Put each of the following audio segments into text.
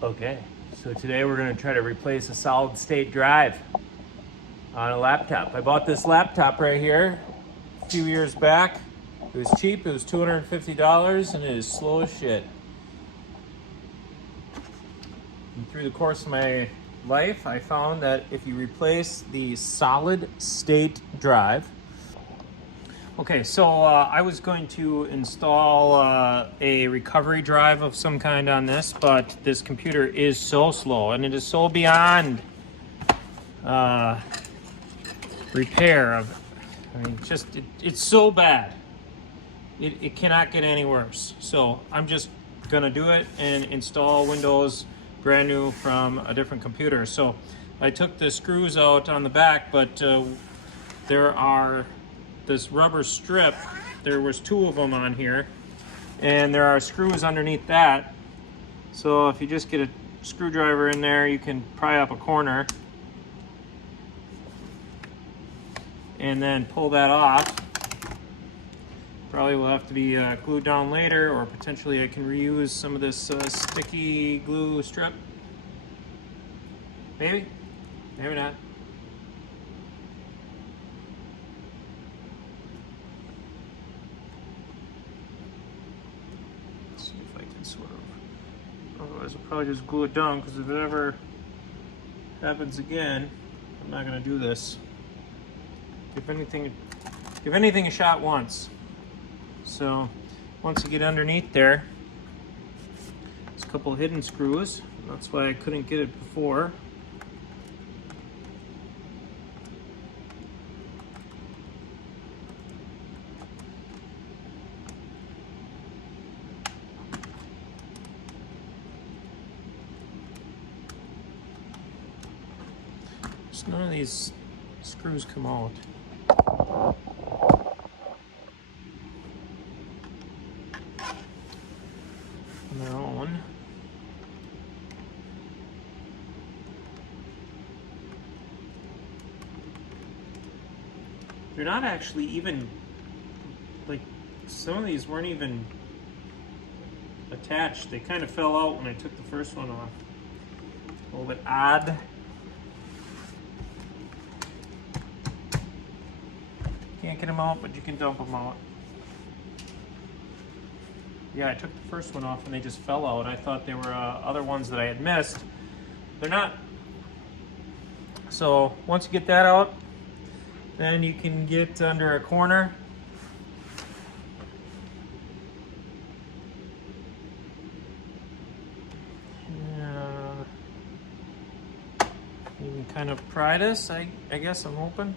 Okay, so today we're going to try to replace a solid state drive on a laptop. I bought this laptop right here a few years back. It was cheap, it was $250, and it is slow as shit. And through the course of my life, I found that if you replace the solid state drive, okay, so I was going to install a recovery drive of some kind on this, but this computer is so slow and it is so beyond repair. I mean, it's so bad. It cannot get any worse. So I'm just gonna do it and install Windows brand new from a different computer. So I took the screws out on the back, but there are this rubber strip. There was two of them on here, and there are screws underneath that. So if you just get a screwdriver in there, you can pry up a corner and then pull that off. Probably will have to be glued down later, or potentially I can reuse some of this sticky glue strip. Maybe, maybe not. Let's see if I can sort of, otherwise I'll probably just glue it down, because if it ever happens again, I'm not gonna do this. Give anything a shot once. So once you get underneath there, there's a couple of hidden screws. That's why I couldn't get it before. Just none of these screws come out. On their own. They're not actually even, like, some of these weren't even attached. They kind of fell out when I took the first one off. A little bit odd. Can't get them out, but you can dump them out. Yeah, I took the first one off and they just fell out. I thought they were other ones that I had missed. They're not. So once you get that out, then you can get under a corner. You can kind of pry this, I guess I'm hoping.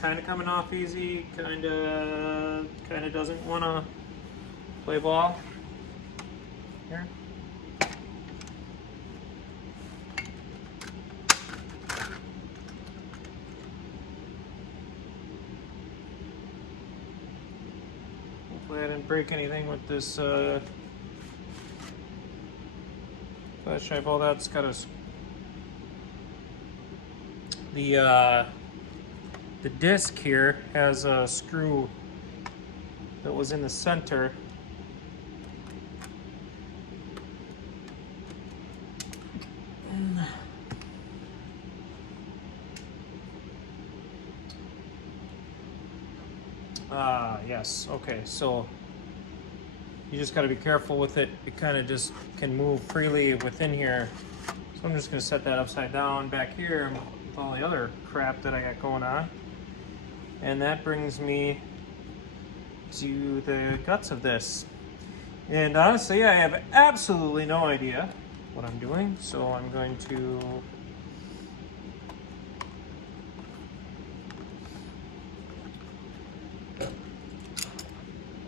Kind of coming off easy, kind of doesn't want to play ball. Here. Hopefully I didn't break anything with this flash drive. All that's got a the disc here has a screw that was in the center. Yes, okay, so you just got to be careful with it. It kind of just can move freely within here. So I'm just going to set that upside down back here with all the other crap that I got going on. And that brings me to the guts of this. And honestly, I have absolutely no idea what I'm doing, so I'm going to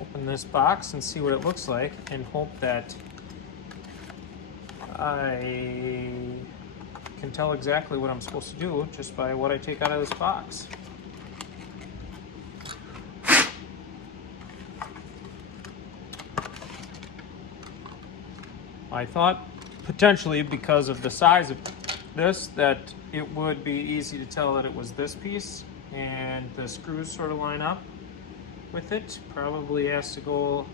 open this box and see what it looks like, and hope that I can tell exactly what I'm supposed to do just by what I take out of this box. I thought potentially because of the size of this that it would be easy to tell that it was this piece, and the screws sort of line up with it. Probably has to go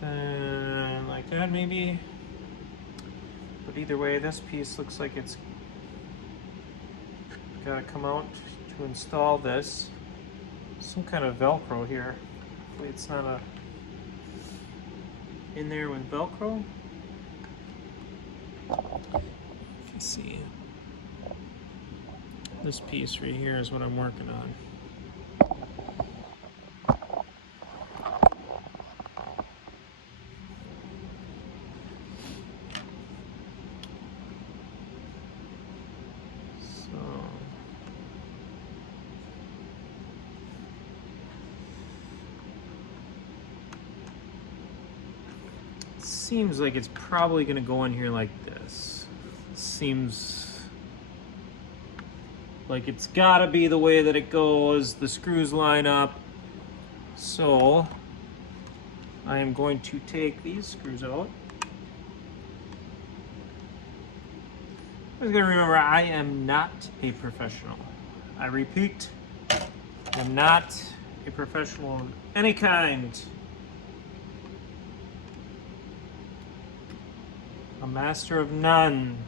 something like that maybe. But either way, this piece looks like it's got to come out to install this. Some kind of Velcro here. Hopefully it's not a in there with Velcro. You can see this piece right here is what I'm working on. Seems like it's probably going to go in here like this. Seems like it's got to be the way that it goes. The screws line up. So I am going to take these screws out. I was going to remember, I am not a professional. I repeat, I'm not a professional of any kind. A master of none.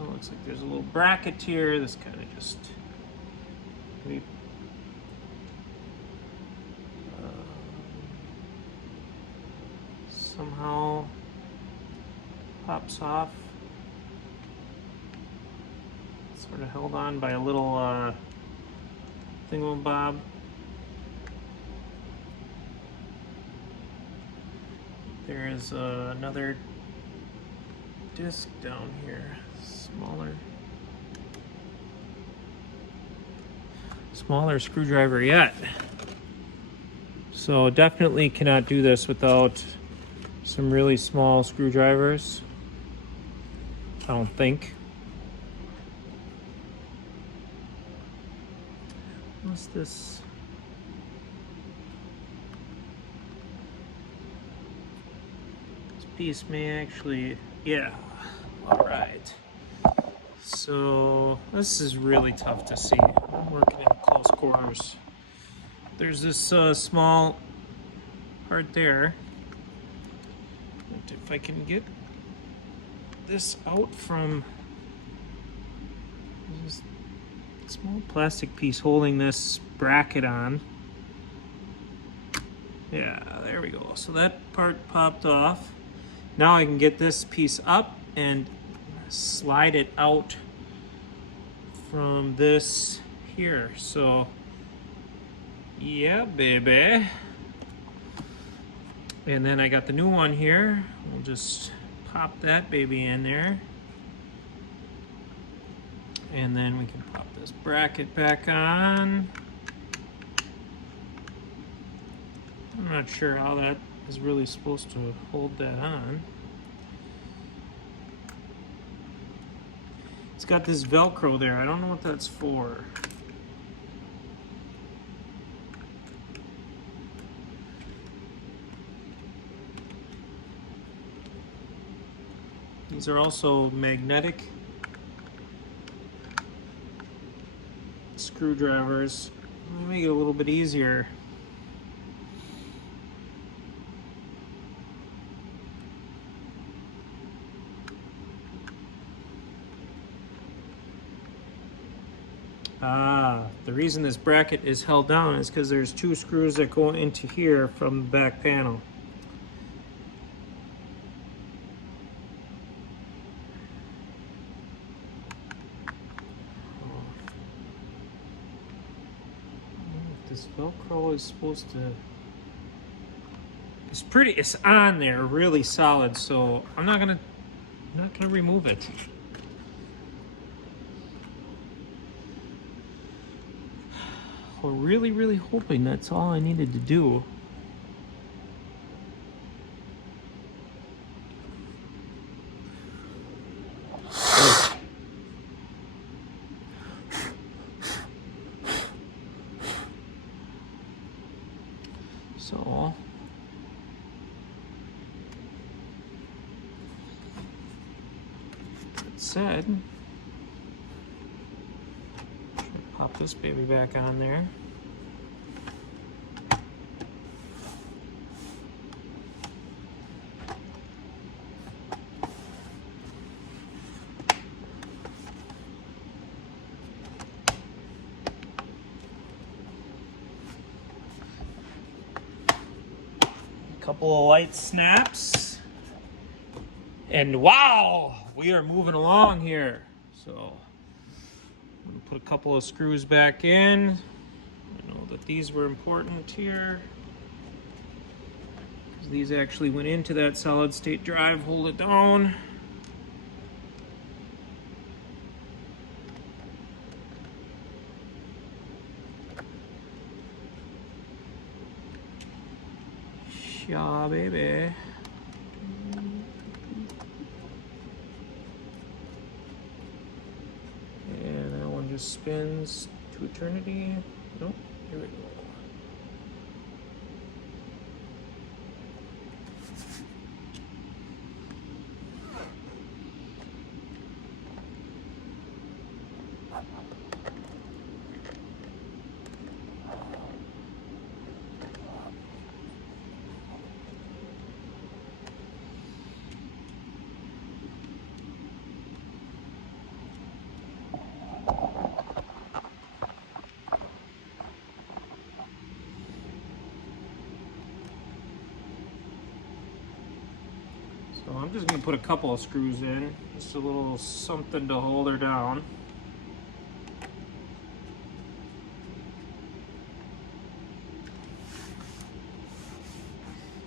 Oh, looks like there's a little bracket here. This kind of just somehow pops off. Sort of held on by a little thingamabob. There is another disc down here, smaller screwdriver yet. So definitely cannot do this without some really small screwdrivers, I don't think. What's this? Piece may actually, yeah, all right. So this is really tough to see. I'm working in close quarters. There's this small part there. If I can get this out from this small plastic piece holding this bracket on. Yeah, there we go. So that part popped off. Now I can get this piece up and slide it out from this here. So, yeah, baby. And then I got the new one here. We'll just pop that baby in there. And then we can pop this bracket back on. I'm not sure how that is really supposed to hold that on. It's got this Velcro there. I don't know what that's for. These are also magnetic screwdrivers. Make it a little bit easier. The reason this bracket is held down is because there's two screws that go into here from the back panel. This Velcro is supposed to... It's on there really solid, so I'm not gonna remove it. I'm really hoping that's all I needed to do. So said, pop this baby back on there. Couple of light snaps, and wow, we are moving along here. So I'm gonna put a couple of screws back in. I know that these were important here, because these actually went into that solid state drive. Hold it down. Yeah, baby. And that one just spins to eternity. Nope, here we go. So I'm just gonna put a couple of screws in, just a little something to hold her down.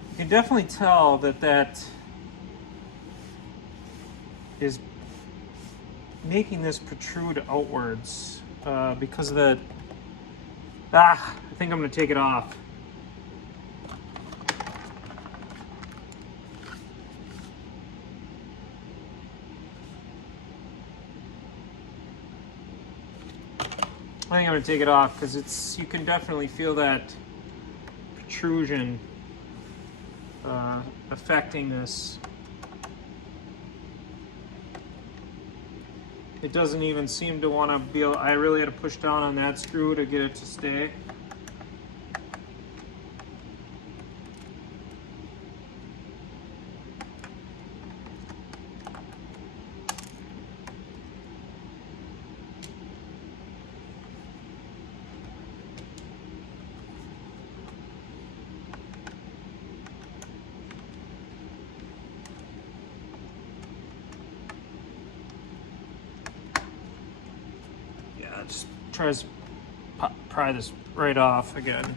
You can definitely tell that that is making this protrude outwards because of the, I think I'm gonna take it off. I think I'm gonna take it off because it's, you can definitely feel that protrusion affecting this. It doesn't even seem to want to be able, I really had to push down on that screw to get it to stay. Just try to pry this right off again.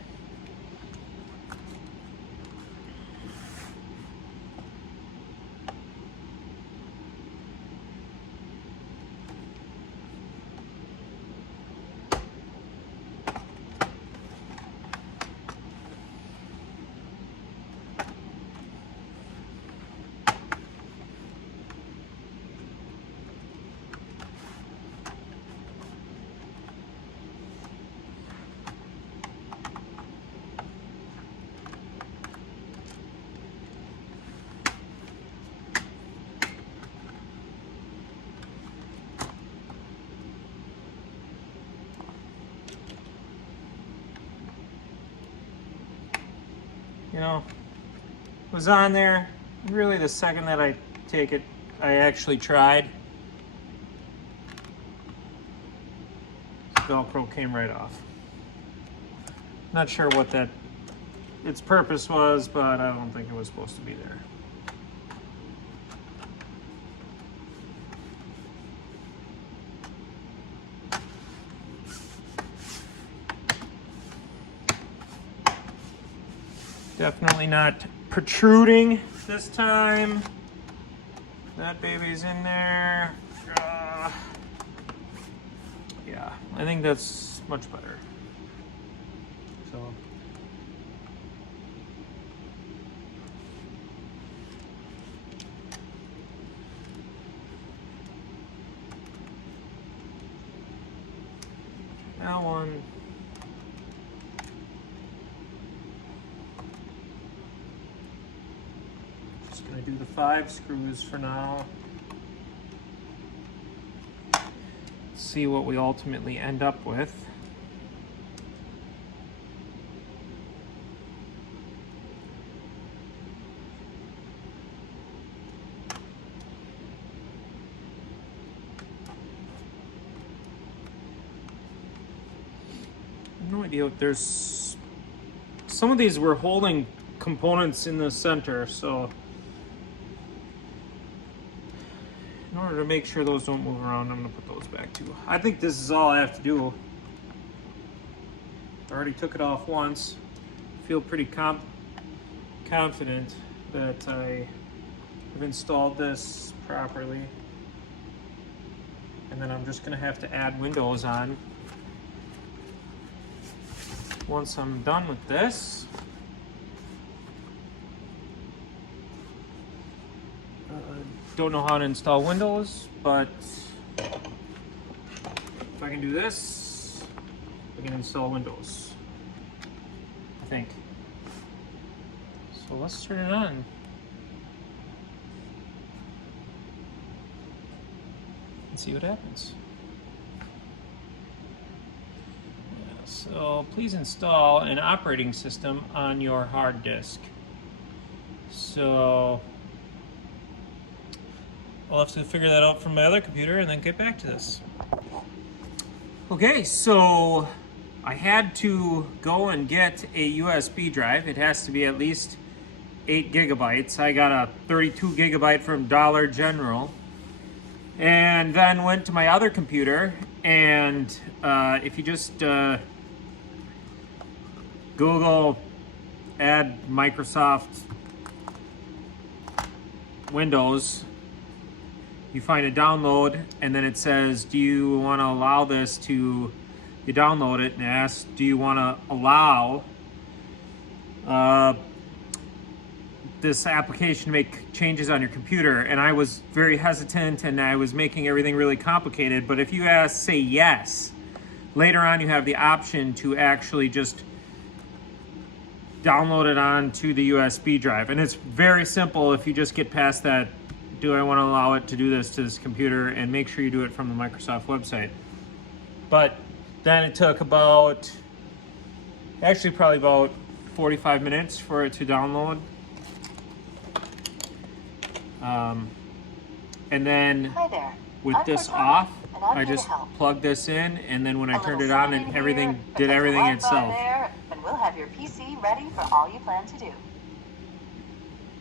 You know, it was on there. Really, the second that I take it, I actually tried. Velcro came right off. Not sure what that its purpose was, but I don't think it was supposed to be there. Definitely not protruding this time. That baby's in there. Yeah, I think that's much better. So. That one. Just gonna do the 5 screws for now. see what we ultimately end up with. No idea if there's some of these were holding components in the center, so in order to make sure those don't move around, I'm gonna put those back too. I think this is all I have to do. I already took it off once. Feel pretty confident that I have installed this properly. And then I'm just gonna have to add windows on once I'm done with this. Don't know how to install windows, but if I can do this, I can install windows, I think. So let's turn it on. And see what happens. So please install an operating system on your hard disk. So I'll have to figure that out from my other computer and then get back to this. Okay, so I had to go and get a USB drive. It has to be at least 8 gigabytes. I got a 32 gigabyte from Dollar General. And then went to my other computer, and if you just Google add Microsoft Windows, you find a download, and then it says, do you want to allow this to, you download it and it asks, do you want to allow this application to make changes on your computer? And I was very hesitant and I was making everything really complicated. But if you say yes, later on you have the option to actually just download it onto the USB drive. And it's very simple if you just get past that, do I want to allow it to do this to this computer, and make sure you do it from the Microsoft website. But then it took about, actually probably about 45 minutes for it to download. And then with this off, I just plugged this in, and then when I turned it on, and everything did everything itself. And we'll have your PC ready for all you plan to do.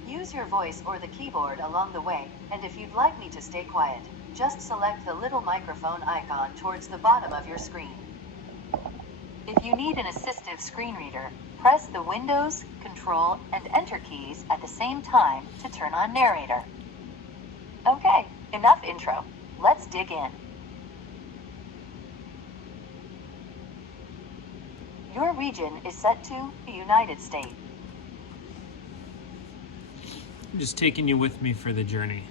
Use your voice or the keyboard along the way, and if you'd like me to stay quiet, just select the little microphone icon towards the bottom of your screen. If you need an assistive screen reader, press the Windows, Control, and Enter keys at the same time to turn on narrator. Okay, enough intro. Let's dig in. Your region is set to the United States. I'm just taking you with me for the journey.